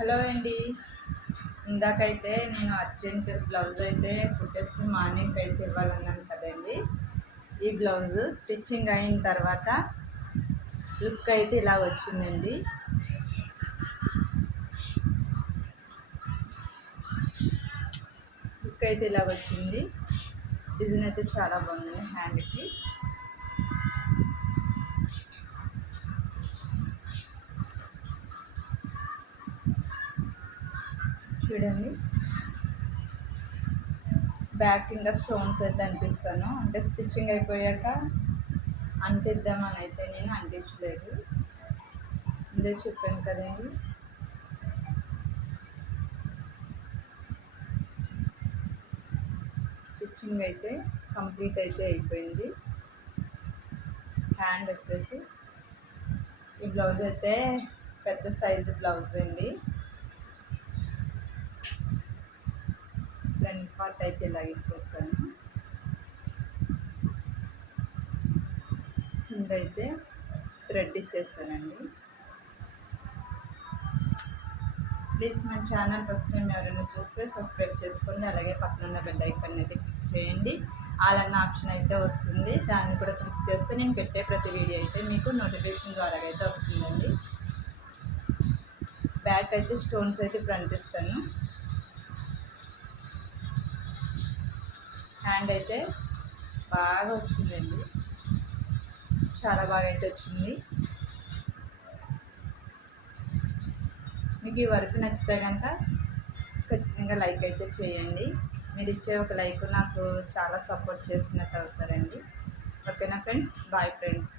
Hello అండి. ఇందాకైతే నేను urgent blouse అయితే కుట్టేసి మార్నింగ్ అయితే ఇవ్వాలన్నాను కదండి. ఈ బ్లౌజ్ స్టిచ్చింగ్ అయిన తర్వాత లుక్ అయితే ఇలా వచ్చిందండి. లుక్ అయితే ఇలా వచ్చింది. డిజైన్ అయితే చాలా బాగుంది. హ్యాండ్కి చూడండి. బ్యాక్ ఇంకా స్టోన్స్ అయితే అంటిస్తాను. అంటే స్టిచ్చింగ్ అయిపోయాక అంటిద్దామని అయితే నేను అంటించలేదు. ఇదే చెప్పాను కదండి. స్టిచ్చింగ్ అయితే కంప్లీట్ అయితే అయిపోయింది. హ్యాండ్ వచ్చేసి ఈ బ్లౌజ్ అయితే పెద్ద సైజు బ్లౌజ్ అండి. ఫ్రంట్ పార్ట్ అయితే ఇలా ఇచ్చేస్తాను. కింద అయితే థ్రెడ్ ఇచ్చేస్తానండి. ప్లీజ్ మన ఛానల్ ఫస్ట్ టైం ఎవరైనా చూస్తే సబ్స్క్రైబ్ చేసుకోండి. అలాగే పక్కన ఉన్న బెల్ ఐకాన్ అయితే క్లిక్ చేయండి. ఆల్ అన్న ఆప్షన్ అయితే వస్తుంది. దాన్ని కూడా క్లిక్ చేస్తే నేను పెట్టే ప్రతి వీడియో అయితే మీకు నోటిఫికేషన్ ద్వారా అయితే వస్తుందండి. బ్యాక్ అయితే స్టోన్స్ అయితే ఫ్రంట్ ఇస్తాను. హ్యాండ్ అయితే బాగా వచ్చిందండి. చాలా బాగా అయితే వచ్చింది. మీకు ఈ వర్క్ నచ్చితే కనుక ఖచ్చితంగా లైక్ అయితే చేయండి. మీరు ఇచ్చే ఒక లైక్ నాకు చాలా సపోర్ట్ చేస్తున్నట్టు అవుతారండి. ఓకేనా ఫ్రెండ్స్? Bye friends.